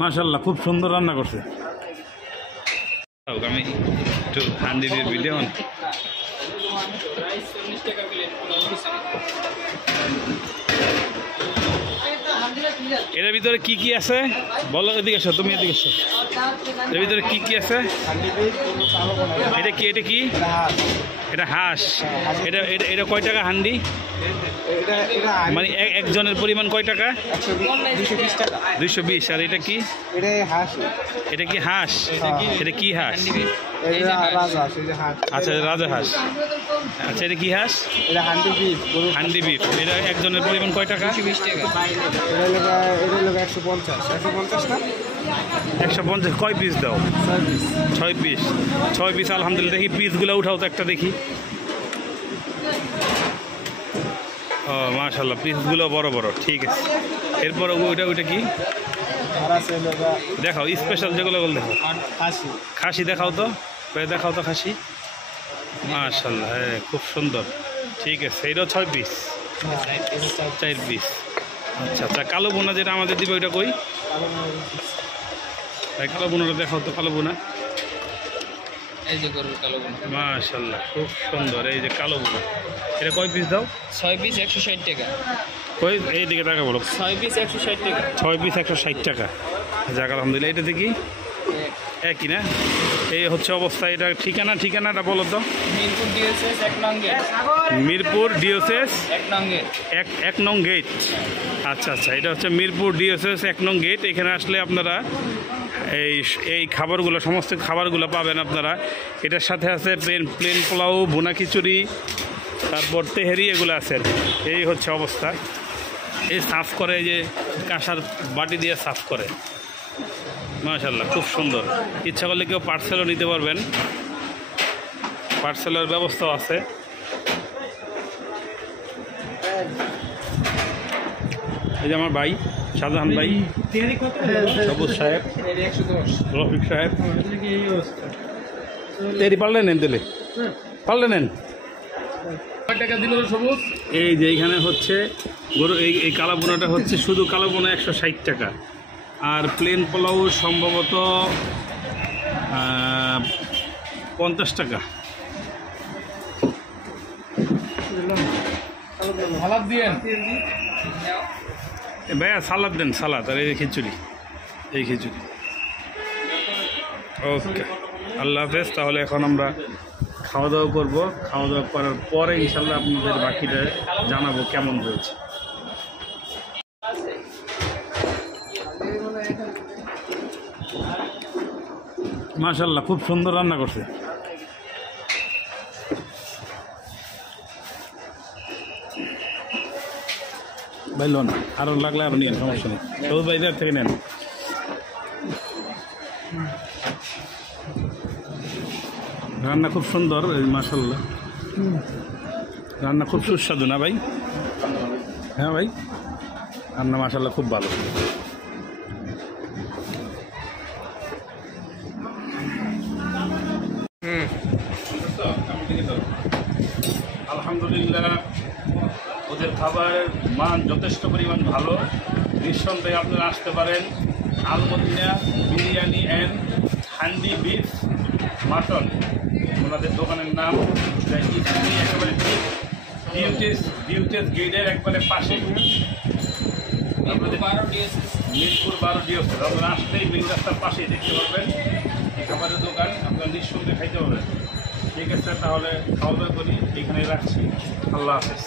মাশাআল্লাহ, খুব সুন্দর রান্না করছে। আমি একটু হান্ডি দিয়ে ভিডিও এর ভিতরে কি কি আছে বলো, এদিকে এসো, তুমি এদিকে এসো। এর ভিতরে কি কি আছে? এটা কি, এটা কি? এটা হাঁস। এটা এটা এটা কয় টাকা হান্ডি? মানে একজনের পরিমাণ কয় টাকা? 220। আর এটা কি? এটা কি হাঁস? এটা কি হাঁস? আচ্ছা, রাজা হাঁস। আচ্ছা, এটা কি হাঁস? হান্ডি বিফ। এটা একজনের পরিমাণ কয় টাকা? 150। কয় পিস দাও? 6 পিস। 6 পিস, আলহামদুলিল্লাহ। দেখি পিসগুলো উঠাও তো একটা দেখি। ও মাশাআল্লাহ, পিসগুলো বড় বড়, ঠিক আছে। এরপর ওইটা কি দেখাও, স্পেশাল যেগুলো দেখো। খাসি দেখাও তো, দেখাও তো খাসি। মাশাআল্লাহ, হ্যাঁ, খুব সুন্দর, ঠিক আছে। এটাও 6 পিস, 4 পিস। আচ্ছা আচ্ছা, কালো বোনা যেটা আমাদের দিবে ওইটা কই? কালো বোনাটা দেখাও তো, কালো বোনা। মাশাআল্লাহ, খুব সুন্দর। এই যে কালো বোনা, এটা কয় পিস দাও? 6 পিস 160 টাকা। কই এইদিকে টাকা বলো। 6 পিস 160 টাকা। 6 পিস 160 টাকা। যাক, আলহামদুলিল্লাহ। এটা দেখি একই না? এই হচ্ছে অবস্থা। এটা ঠিকানাটা বলো তো। মিরপুর ডিওসিএস 1 নং গেট। মিরপুর ডিওসিএস 1 নং গেট। 1 নং গেট। আচ্ছা আচ্ছা, এটা হচ্ছে মিরপুর ডিওসিএস 1 নং গেট। এখানে আসলে আপনারা এই খাবারগুলো, সমস্ত খাবারগুলো পাবেন আপনারা। এটার সাথে আছে প্লেন পোলাও, ভুনা খিচুড়ি, তারপর তেহেরি, এগুলো আছে। এই হচ্ছে অবস্থা। এই সার্ভ করে, এই যে কাঁসার বাটি দিয়ে সার্ভ করে। মাশাআল্লাহ, খুব সুন্দর। ইচ্ছা করলে কেউ পার্সেলও নিতে পারবেন, পার্সেলের ব্যবস্থাও আছে। এই যে আমার ভাই শাহজাহান ভাই, সবুজ সাহেব, রফিক সাহেব। তেরি পারলে নেন, দিলে পারলে নেন। এই যে এইখানে হচ্ছে গরু, এই কালো বোনাটা হচ্ছে শুধু কালো বোনা 160 টাকা। আর প্লেন পোলাও সম্ভবত 50 টাকা। ভাইয়া সালাদ দেন, সালাদ। আর এই খিচুড়ি, এই খিচুড়ি। ওকে, আল্লাহ হাফেজ। তাহলে এখন আমরা খাওয়া দাওয়া করবো। খাওয়া দাওয়া করার পরে ইনশাল্লাহ আপনাদের বাকিটা জানাবো কেমন হয়েছে। মাশাআল্লাহ, খুব সুন্দর রান্না করছে। ভাই লোন আরো লাগলে আপনি নেন, সমস্যা নেই। সবুজ ভাইদের থেকে নেন। রান্না খুব সুন্দর, মাশাআল্লাহ। রান্না খুব সুস্বাদু না ভাই? হ্যাঁ ভাই, রান্না মাশাআল্লাহ খুব ভালো। আলহামদুলিল্লাহ, ওদের খাবারের মান যথেষ্ট পরিমাণ ভালো। নিঃসন্দেহে আপনারা আসতে পারেন। Al Madina biryani and handi beef mutton, ওনাদের দোকানের নাম। একেবারে ডিউটিস গেটের একবারে পাশে, মিরপুর 12 ডিওসিএস। আপনারা আসলেই মেন রাস্তার পাশেই দেখতে পারবেন এই খাবারের দোকান। আপনারা নিঃসন্দেহে খাইতে পারবেন। ঠিক আছে, তাহলে খাওয়া দাওয়া করি, এখানে রাখছি। আল্লাহ হাফেজ।